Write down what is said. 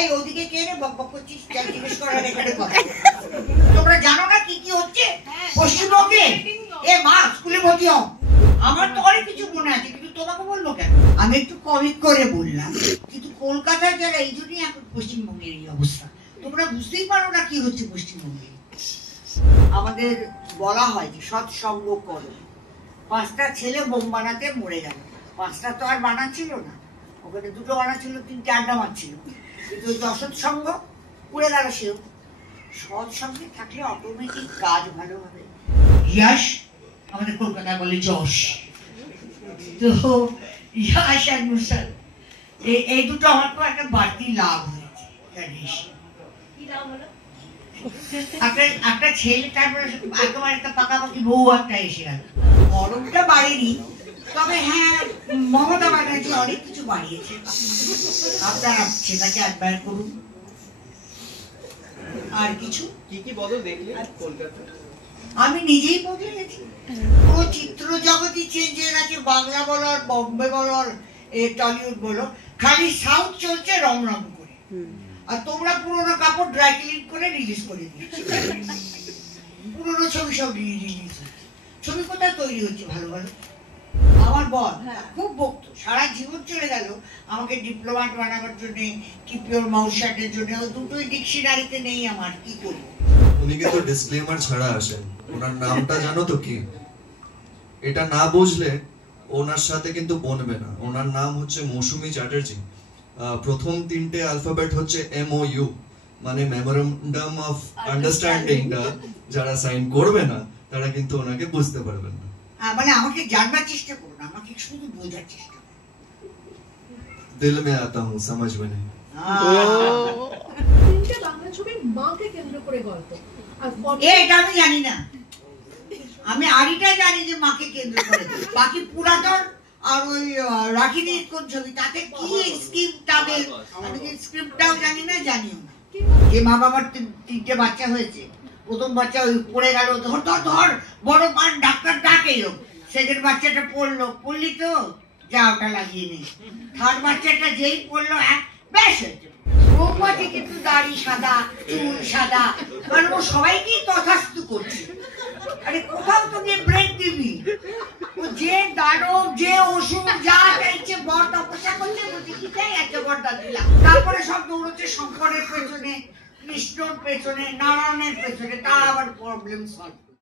এই ওদিকে কে রে বকবক করছিস? যা জিজ্ঞেস করার এখানে কথা। তোমরা জানো না কি কি হচ্ছে পশ্চিমবঙ্গে? এ মা স্কুলে ভর্তি হও। আমার তো অনেক কিছু মনে আছে, কিন্তু তোমাকে বলবো কেন? আমি একটু কমিক করে বললাম, কিন্তু কলকাতায় যারা এই জন্যই এখন পশ্চিমবঙ্গের এই অবস্থা। তোমরা বুঝতেই পারো না কি হচ্ছে পশ্চিমবঙ্গে। আমাদের বলা হয় যে সৎসঙ্গ করো। 5টা ছেলে বোম বানাতে মরে গেল। 5টা তো আর বানাচ্ছিল না, ওখানে 2টো বানাচ্ছিল, 3টে আড্ডা মারছিল। কিন্তু ওই অসৎসঙ্গ উড়ে গেল। সেও সৎসঙ্গে থাকলে অটোমেটিক কাজ ভালো হবে। ইয়াস আমাদের কলকাতায় বলে যশ। তো ইয়াস আর মুসাল এই দুটো আমার তো একটা বাড়তি লাভ হয়েছে। একটা ছেলে, তারপরে একেবারে একটা পাকাপাকি বউ একটা এসে গেল। মরমটা বাড়েনি, তবে হ্যাঁ মমতা ব্যানার্জি অনেক কিছু বাড়িয়েছে। আপনারা সেটাকে অ্যাডমায়ার করুন। আর কিছু কি কি বদল দেখলেন কলকাতায়? আমি নিজেই বদলে গেছি। পুরো চিত্র জগতই চেঞ্জ হয়ে গেছে। বাংলা বলো আর বম্বে বলো আর টলিউড বলো, খালি সাউথ চলছে রং রং করে। আর তোমরা পুরোনো কাপড় ড্রাই ক্লিন করে রিলিজ করে দিচ্ছি। পুরোনো ছবি সব রিলিজ হচ্ছে। ছবি কোথায় তৈরি হচ্ছে ভালো ভালো? আমার বল খুব বকত, সারা জীবন চলে গেল আমাকে ডিপ্লোমাট বানাবার জন্য, কিপ ইওর মাউথ শাটের জন্য। ও দুটোই ডিকশনারিতে নেই আমার, কি করব? উনি কিন্তু ডিসক্লেমার ছাড়া আসেন। ওনার নামটা জানো তো কি? এটা না বুঝলে ওনার সাথে কিন্তু বনবে না। ওনার নাম হচ্ছে মৌসুমী চ্যাটার্জি। প্রথম 3টে অ্যালফাবেট হচ্ছে MOU, মানে মেমোরেন্ডাম অফ আন্ডারস্ট্যান্ডিংটা যারা সাইন করবে না তারা কিন্তু ওনাকে বুঝতে পারবেন না। মানে আমাকে জানবার চেষ্টা করুন, আমাকে শুধু বোঝার চেষ্টা করুন। দিল মে আতা হুঁ, সমঝ মে নেই। 3টে বাংলা ছবির মাকে কেন্দ্র করে গল্প। আর এটা আমি জানি না। আমি আরিটা জানি যে মাকে কেন্দ্র করে, বাকি পুরাতন আর ওই রাখিনীর কোন ছবি তাতে কি স্ক্রিপ্ট তাদের, আমি স্ক্রিপ্টটাও জানি না, জানিও না। যে মা বাবার 3টে বাচ্চা হয়েছে, প্রথম বাচ্চা ওই পড়ে গেল, ধর ধর ধর বড় পান ডাক্তার ডাকে এলো। সেকেন্ড বাচ্চাটা পড়লি তো যা ওটা লাগিয়ে নেই। থার্ড বাচ্চাটা যেই পড়লো ব্যাস হয়েছে। বৌমাটি কিন্তু দাড়ি সাদা, চুল সাদা, কারণ ও সবাইকেই তথাস্তু করছে। আরে কোথাও তো গিয়ে ব্রেক দিবি। ও যে দানব, যে অসুর, যা চাইছে বর তপস্যা করছে, বলছে কি চাই একটা বরটা দিলাম। তারপরে সব দৌড়চ্ছে শঙ্করের পেছনে, কৃষ্ণর পেছনে, নারায়ণের পেছনে, তার আবার প্রবলেম সলভ।